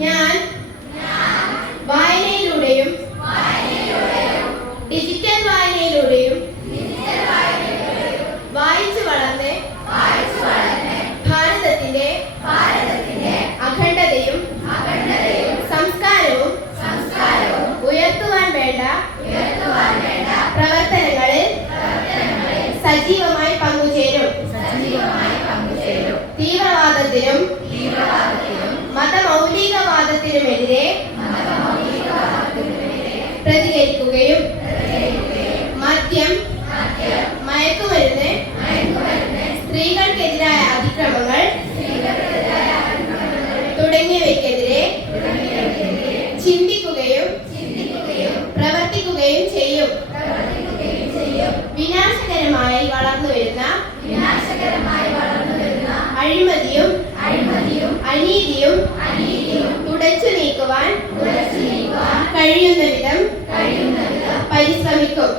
ഞാൻ വായനയിലൂടെയും ഡിജിറ്റൽ വായനയിലൂടെയും വായിച്ചു വളർന്ന് ഭാരതത്തിന്റെ അഖണ്ഡതയും സംസ്കാരവും ഉയർത്തുവാൻ വേണ്ട പ്രവർത്തനങ്ങളിൽ സജീവമായി പങ്കുചേരും. തീവ്രവാദത്തിനും മതത്തിനുമെതിരെ പ്രതികരിക്കുകയും മദ്യം മയക്കുമരുന്ന് സ്ത്രീകൾക്കെതിരായ അതിക്രമങ്ങൾ തുടങ്ങിയവയ്ക്കെതിരെ ചിന്തിക്കുകയും പ്രവർത്തിക്കുകയും ചെയ്യും. വിനാശകരമായി വളർന്നു വരുന്ന അഴിമതിയും അനീതിയും കഴിയുന്ന വിധം പരിശ്രമിക്കും.